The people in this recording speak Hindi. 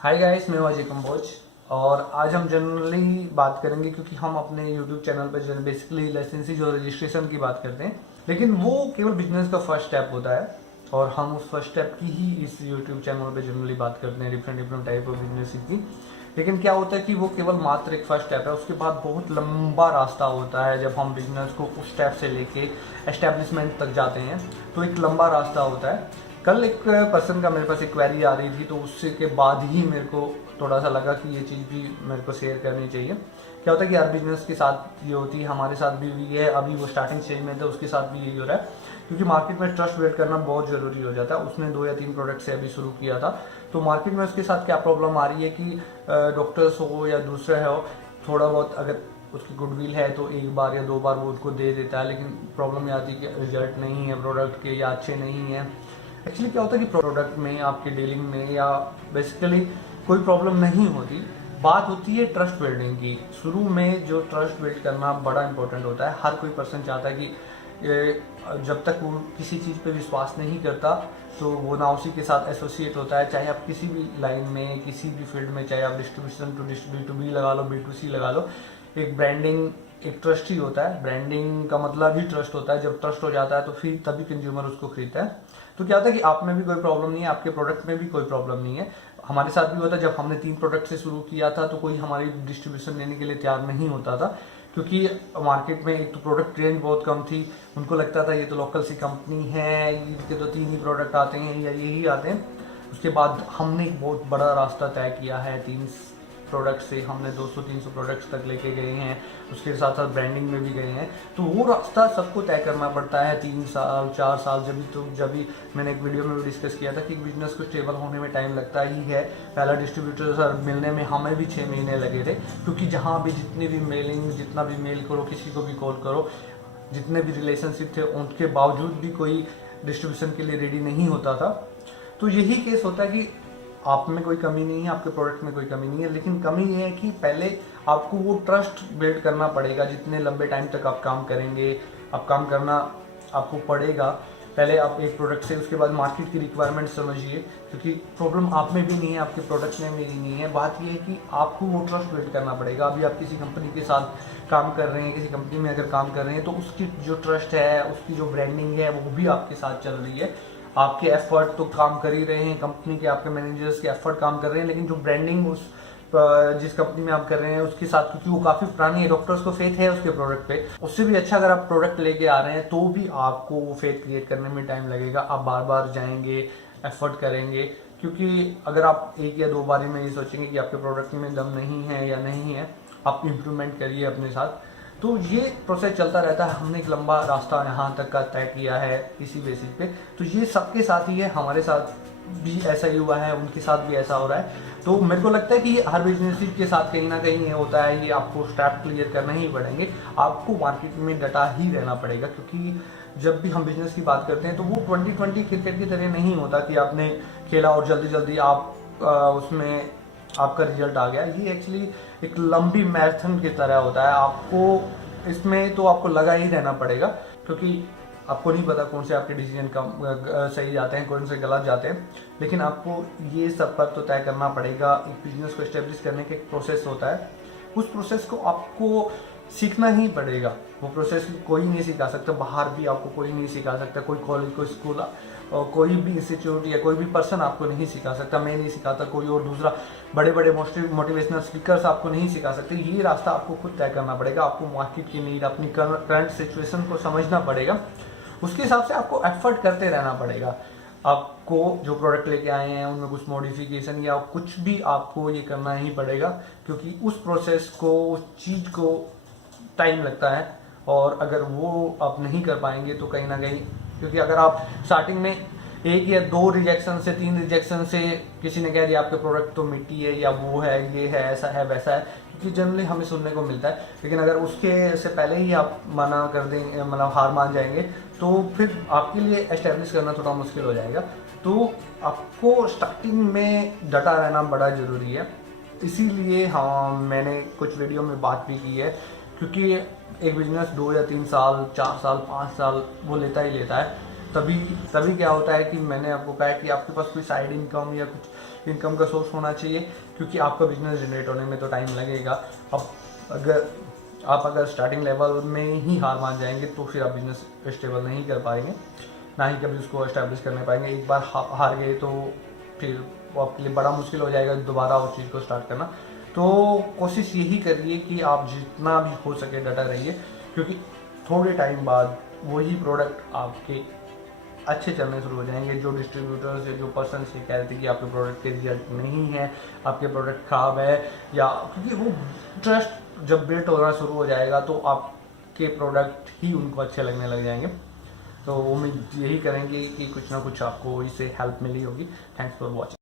हाय गाइस, मैं हूं अजय कंबोज। और आज हम जनरली बात करेंगे क्योंकि हम अपने यूट्यूब चैनल पर बेसिकली लाइसेंसिंग और रजिस्ट्रेशन की बात करते हैं, लेकिन वो केवल बिजनेस का फर्स्ट स्टेप होता है और हम उस फर्स्ट स्टेप की ही इस यूट्यूब चैनल पे जनरली बात करते हैं, different different type of business की। लेकिन क्या होता है कि वो केवल मात्र एक फर्स्ट स्टेप है, उसके बाद बहुत लंबा रास्ता होता है। जब हम बिजनेस को उस स्टेप से लेके एस्टेब्लिशमेंट तक जाते हैं तो एक लंबा रास्ता होता है। कल एक पर्सन का मेरे पास एक क्वेरी आ रही थी, तो उससे के बाद ही मेरे को थोड़ा सा लगा कि ये चीज़ भी मेरे को शेयर करनी चाहिए। क्या होता है कि हर बिजनेस के साथ ये होती है, हमारे साथ भी हुई है। अभी वो स्टार्टिंग स्टेज में था, उसके साथ भी यही हो रहा है, क्योंकि मार्केट में ट्रस्ट बिल्ड करना बहुत ज़रूरी हो जाता है। उसने 2 या 3 प्रोडक्ट से अभी शुरू किया था, तो मार्केट में उसके साथ क्या प्रॉब्लम आ रही है कि डॉक्टर्स हो या दूसरे हो, थोड़ा बहुत अगर उसकी गुडविल है तो 1 बार या 2 बार वो उसको दे देता है, लेकिन प्रॉब्लम ये आती है कि रिजल्ट नहीं है प्रोडक्ट के या अच्छे नहीं है। एक्चुअली क्या होता है कि प्रोडक्ट में, आपके डीलिंग में या बेसिकली कोई प्रॉब्लम नहीं होती। बात होती है ट्रस्ट बिल्डिंग की। शुरू में जो ट्रस्ट बिल्ड करना बड़ा इंपॉर्टेंट होता है। हर कोई पर्सन चाहता है कि जब तक वो किसी चीज़ पे विश्वास नहीं करता तो वो ना उसी के साथ एसोसिएट होता है। चाहे आप किसी भी लाइन में, किसी भी फील्ड में, चाहे आप डिस्ट्रीब्यूशन टू B2B लगा लो, B2C लगा लो, एक ब्रांडिंग, एक ट्रस्ट ही होता है। ब्रांडिंग का मतलब ही ट्रस्ट होता है। जब ट्रस्ट हो जाता है तो फिर तभी कंज्यूमर उसको खरीदता है। तो क्या होता है कि आप में भी कोई प्रॉब्लम नहीं है, आपके प्रोडक्ट में भी कोई प्रॉब्लम नहीं है। हमारे साथ भी होता है, जब हमने 3 प्रोडक्ट से शुरू किया था तो कोई हमारी डिस्ट्रीब्यूशन लेने के लिए तैयार नहीं होता था, क्योंकि मार्केट में एक तो प्रोडक्ट रेंज बहुत कम थी। उनको लगता था ये तो लोकल सी कंपनी है, इनके तो 3 ही प्रोडक्ट आते हैं या यही आते हैं। उसके बाद हमने एक बहुत बड़ा रास्ता तय किया है। 3 प्रोडक्ट से हमने 200-300 प्रोडक्ट्स तक लेके गए हैं। उसके साथ साथ ब्रांडिंग में भी गए हैं। तो वो रास्ता सबको तय करना पड़ता है। 3 साल 4 साल, जब भी मैंने एक वीडियो में भी डिस्कस किया था कि बिजनेस को स्टेबल होने में टाइम लगता ही है। पहला डिस्ट्रीब्यूटर मिलने में हमें भी 6 महीने लगे थे, क्योंकि जहाँ भी जितनी भी मेलिंग, जितना भी मेल करो, किसी को भी कॉल करो, जितने भी रिलेशनशिप थे, उनके बावजूद भी कोई डिस्ट्रीब्यूशन के लिए रेडी नहीं होता था। तो यही केस होता है कि आप में कोई कमी नहीं है, आपके प्रोडक्ट में कोई कमी नहीं है, लेकिन कमी ये है कि पहले आपको वो ट्रस्ट बिल्ड करना पड़ेगा। जितने लंबे टाइम तक आप काम करेंगे, आप काम करना आपको पड़ेगा। पहले आप एक प्रोडक्ट से, उसके बाद मार्केट की रिक्वायरमेंट समझिए, क्योंकि प्रॉब्लम आप में भी नहीं है, आपके प्रोडक्ट में भी नहीं है। बात ये है कि आपको वो ट्रस्ट बिल्ड करना पड़ेगा। अभी आप किसी कंपनी के साथ काम कर रहे हैं, किसी कंपनी में अगर काम कर रहे हैं, तो उसकी जो ट्रस्ट है, उसकी जो ब्रांडिंग है, वो भी आपके साथ चल रही है। आपके एफर्ट तो काम कर ही रहे हैं, कंपनी के, आपके मैनेजर्स के एफर्ट काम कर रहे हैं, लेकिन जो ब्रांडिंग उस जिस कंपनी में आप कर रहे हैं उसके साथ, क्योंकि वो काफ़ी पुरानी है, डॉक्टर्स को फेथ है उसके प्रोडक्ट पे, उससे भी अच्छा अगर आप प्रोडक्ट लेके आ रहे हैं तो भी आपको वो फेथ क्रिएट करने में टाइम लगेगा। आप बार बार जाएंगे, एफर्ट करेंगे, क्योंकि अगर आप 1 या 2 बारी में ये सोचेंगे कि आपके प्रोडक्ट में दम नहीं है या नहीं है, आप इम्प्रूवमेंट करिए अपने साथ। तो ये प्रोसेस चलता रहता है। हमने एक लंबा रास्ता यहाँ तक का तय किया है इसी बेसिस पे। तो ये सबके साथ ही है, हमारे साथ भी ऐसा ही हुआ है, उनके साथ भी ऐसा हो रहा है। तो मेरे को लगता है कि हर बिजनेस के साथ कहीं ना कहीं ये होता है, ये आपको स्टेप क्लियर करना ही पड़ेंगे। आपको मार्केट में डटा ही रहना पड़ेगा, क्योंकि जब भी हम बिजनेस की बात करते हैं तो वो 2020 क्रिकेट की तरह नहीं होता कि आपने खेला और जल्दी जल्दी आप उसमें आपका रिजल्ट आ गया। ये एक्चुअली एक लंबी मैराथन की तरह होता है। आपको इसमें तो आपको लगा ही रहना पड़ेगा, क्योंकि आपको नहीं पता कौन से आपके डिसीजन कम सही जाते हैं, कौन से गलत जाते हैं, लेकिन आपको ये सब पर तो तय करना पड़ेगा। एक बिजनेस को एस्टेब्लिश करने का एक प्रोसेस होता है, उस प्रोसेस को आपको सीखना ही पड़ेगा। वो प्रोसेस कोई नहीं सिखा सकता, बाहर भी आपको कोई नहीं सिखा सकता, कोई कॉलेज, कोई स्कूल, कोई भी इंस्टीट्यूट या कोई भी पर्सन आपको नहीं सिखा सकता। मैं नहीं सिखाता, कोई और दूसरा बड़े बड़े मोटिवेशनल स्पीकर्स आपको नहीं सिखा सकते। ये रास्ता आपको खुद तय करना पड़ेगा। आपको मार्केट की नीड, अपनी करंट सिचुएशन को समझना पड़ेगा, उसके हिसाब से आपको एफर्ट करते रहना पड़ेगा। आपको जो प्रोडक्ट लेके आए हैं उनमें कुछ मॉडिफिकेशन या कुछ भी आपको ये करना ही पड़ेगा, क्योंकि उस प्रोसेस को, उस चीज़ को टाइम लगता है। और अगर वो आप नहीं कर पाएंगे तो कहीं ना कहीं, क्योंकि अगर आप स्टार्टिंग में 1 या 2 रिजेक्शन से, 3 रिजेक्शन से किसी ने कह दिया आपके प्रोडक्ट तो मिट्टी है या वो है, ये है, ऐसा है, वैसा है, क्योंकि जनरली हमें सुनने को मिलता है। लेकिन अगर उसके से पहले ही आप मना कर देंगे, मतलब हार मान जाएंगे, तो फिर आपके लिए एस्टेब्लिश करना थोड़ा मुश्किल हो जाएगा। तो आपको स्टार्टिंग में डटा रहना बड़ा ज़रूरी है। इसीलिए हाँ, मैंने कुछ वीडियो में बात भी की है, क्योंकि एक बिजनेस 2 या 3 साल, 4 साल, 5 साल वो लेता ही लेता है। तभी क्या होता है कि मैंने आपको कहा है कि आपके पास कोई साइड इनकम या कुछ इनकम का सोर्स होना चाहिए, क्योंकि आपका बिजनेस जनरेट होने में तो टाइम लगेगा। अब अगर स्टार्टिंग लेवल में ही हार मान जाएंगे तो फिर आप बिजनेस स्टेबल नहीं कर पाएंगे, ना ही कभी उसको एस्टेब्लिश करने पाएंगे। एक बार हार गए तो फिर वो आपके लिए बड़ा मुश्किल हो जाएगा दोबारा उस चीज़ को स्टार्ट करना। तो कोशिश यही करिए कि आप जितना भी हो सके डटा रहिए, क्योंकि थोड़े टाइम बाद वही प्रोडक्ट आपके अच्छे चलने शुरू हो जाएंगे। जो डिस्ट्रीब्यूटर्स या जो पर्सन ये कह रहे थे कि आपके प्रोडक्ट के रिजल्ट नहीं है, आपके प्रोडक्ट खराब है, या क्योंकि वो ट्रस्ट जब बिल्ड होना शुरू हो जाएगा तो आपके प्रोडक्ट ही उनको अच्छे लगने लग जाएंगे। तो उम्मीद यही करेंगे कि कुछ ना कुछ आपको इससे हेल्प मिली होगी। Thanks for watching.